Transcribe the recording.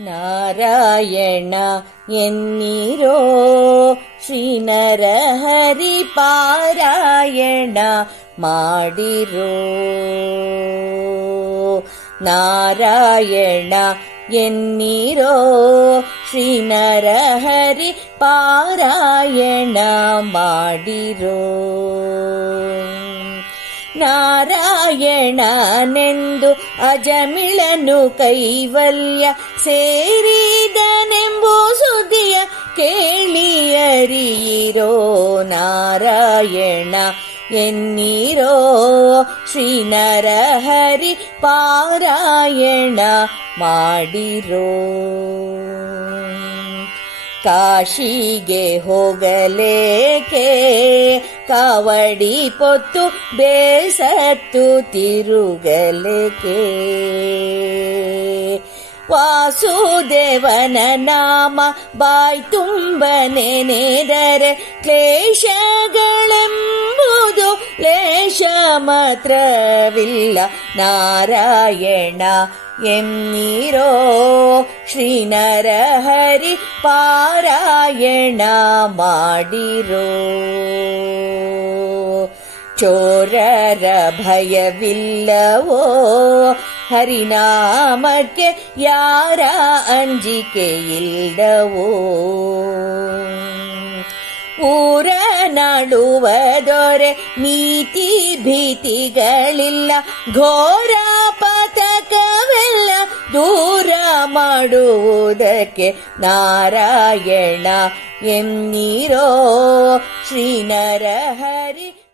ನಾರಾಯಣ ಎನ್ನಿರೋ ಶ್ರೀನರಹರಿ ಪಾರಾಯಣ ಮಾಡಿರೋ. ನಾರಾಯಣ ಎನ್ನಿರೋ ಶ್ರೀನರಹರಿ ಪಾರಾಯಣ ಮಾಡಿರೋ. ನಾರಾಯಣನೆಂದು ಅಜಮಿಳನು ಕೈವಲ್ಯ ಸೇರಿದನೆಂಬು ಸುದ್ದಿಯ ಕೇಳಿಯರಿಯಿರೋ. ನಾರಾಯಣ ಎನ್ನಿರೋ ಶ್ರೀನರಹರಿ ಪಾರಾಯಣ ಮಾಡಿರೋ. ಕಾಶಿಗೆ ಹೋಗಲೇಕೆ ಕಾವಡಿ ಪೊತ್ತು ಬೇಸತ್ತು ತಿರುಗಲೇಕೆ. ವಾಸುದೇವನ ನಾಮ ಬಾಯ್ ತುಂಬ ನೆನೆದರೆ ಕ್ಲೇಶಗಳೆಂಬುದು ಲೇಷ ಮಾತ್ರವಿಲ್ಲ. ನಾರಾಯಣ ಎನ್ನಿರೋ ಶ್ರೀನರಹರಿ ಪಾರಾಯಣ ಮಾಡಿರೋ. ಚೋರರ ಭಯವಿಲ್ಲವೋ ಹರಿನಾಮಕ್ಕೆ ಯಾರ ಅಂಜಿಕೆ ಇಲ್ಲವೋ. ಊರ ನಾಡುವ ದೊರೆ ನೀತಿ ಭೀತಿಗಳಿಲ್ಲ. ಘೋರ ಪತಕವೆಲ್ಲ ದೂರ ಮಾಡುವುದಕ್ಕೆ ನಾರಾಯಣ ಎನ್ನಿರೋ ಶ್ರೀನರಹರಿ